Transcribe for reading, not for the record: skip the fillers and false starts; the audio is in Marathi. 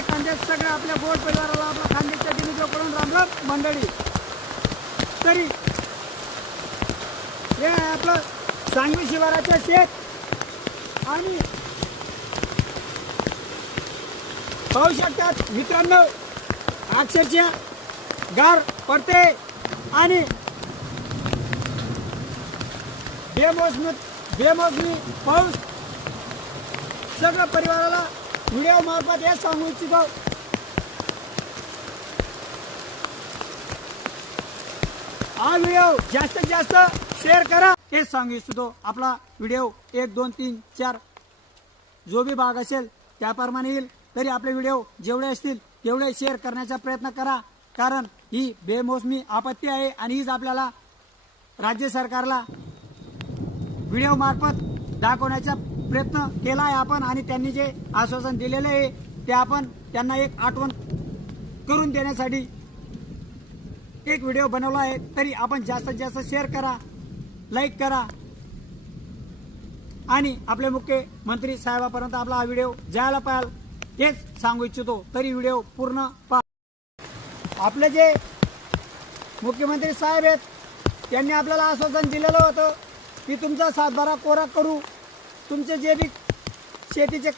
जय खानदेश सगळ्या आपल्या गोड परिवाराला आपला खानदेशच्या दिनीकडून रामराम मंडळी. तरी हे आहे आपलं सांगवी शिवाराचं शेत आणि पाहू शकतात मित्रांनो, अक्षरशः गार पडते आणि बेमोसमी पाऊस. सगळं परिवाराला व्हिडिओ मार्फत हे सांगू इच्छितो, हा व्हिडिओ जास्तीत जास्त शेअर करा. हेच सांगू इच्छितो. आपला व्हिडिओ 1 2 3 4 जो भी भाग असेल त्याप्रमाणे येईल. तरी आपले व्हिडिओ जेवढे असतील तेवढे शेअर करण्याचा प्रयत्न करा, कारण ही बेमोसमी आपत्ती आहे आणि हीच आपल्याला राज्य सरकारला व्हिडिओ मार्फत दाखवण्याचा प्रयत्न केला आहे आपण. आणि त्यांनी जे आश्वासन दिलेले आहे ते आपण त्यांना एक आठवण करून देण्यासाठी एक व्हिडिओ बनवला आहे. तरी आपण जास्तीत जास्त शेअर करा, लाईक करा आणि आपले मुख्यमंत्री साहेबांपर्यंत आपला हा व्हिडिओ जायला पाहिजे हेच सांगू इच्छितो. तरी व्हिडिओ पूर्ण पहा. आपले जे मुख्यमंत्री साहेब आहेत त्यांनी आपल्याला आश्वासन दिलेलं होतं की तुमचा 7/12 कोरा करू, तुमचे जे बी शेतीचे